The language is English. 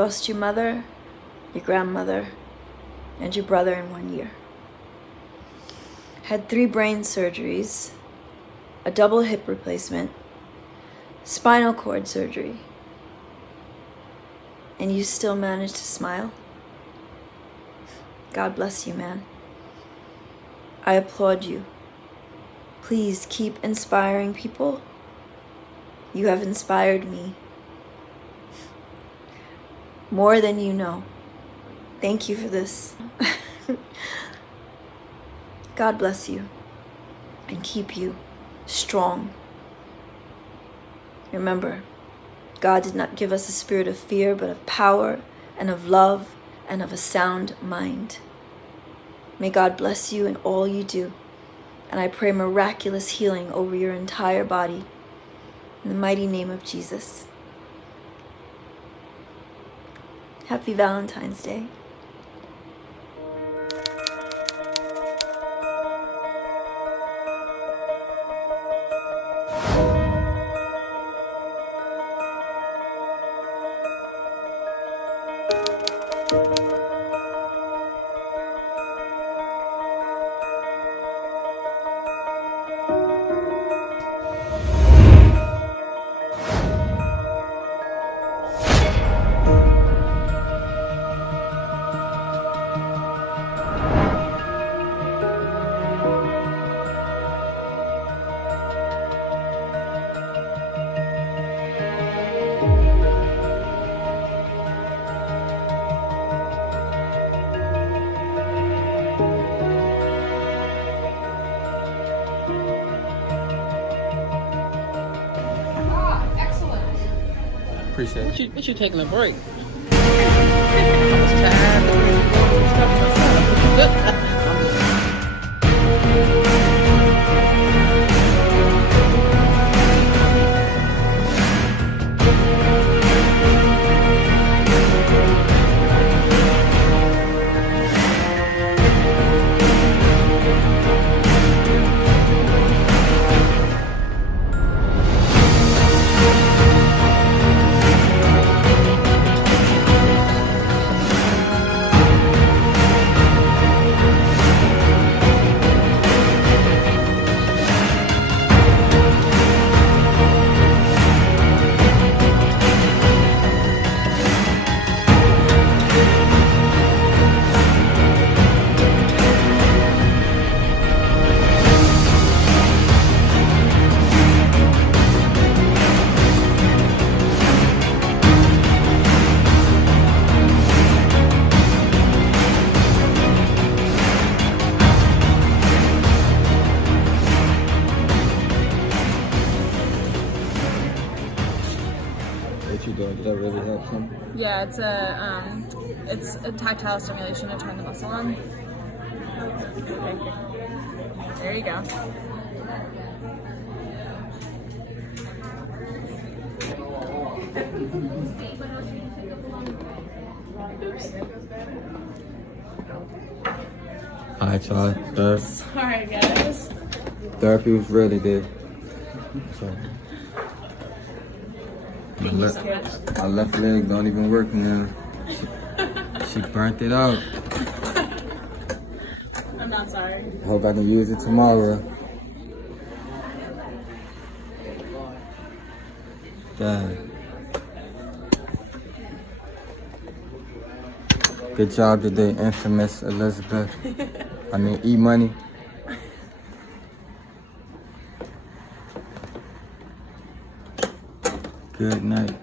lost your mother, your grandmother, and your brother in 1 year. Had 3 brain surgeries, a double hip replacement, spinal cord surgery, and you still managed to smile? God bless you, man. I applaud you. Please keep inspiring people. You have inspired me more than you know. Thank you for this. God bless you and keep you strong. Remember, God did not give us a spirit of fear, but of power and of love and of a sound mind. May God bless you in all you do, and I pray miraculous healing over your entire body. In the mighty name of Jesus. Happy Valentine's Day. Appreciate it. What you taking a break? I was tired of stuff myself. What you doing? Did that really help some? Yeah, it's a tactile stimulation to turn the muscle on. Okay. There you go. Alright, y'all. Sorry, guys. Therapy was really good. So, my left leg don't even work now. She burnt it out. I'm not sorry. Hope I can use it tomorrow. God. Good job today, infamous Elizabeth. I mean, E-Money. Good night.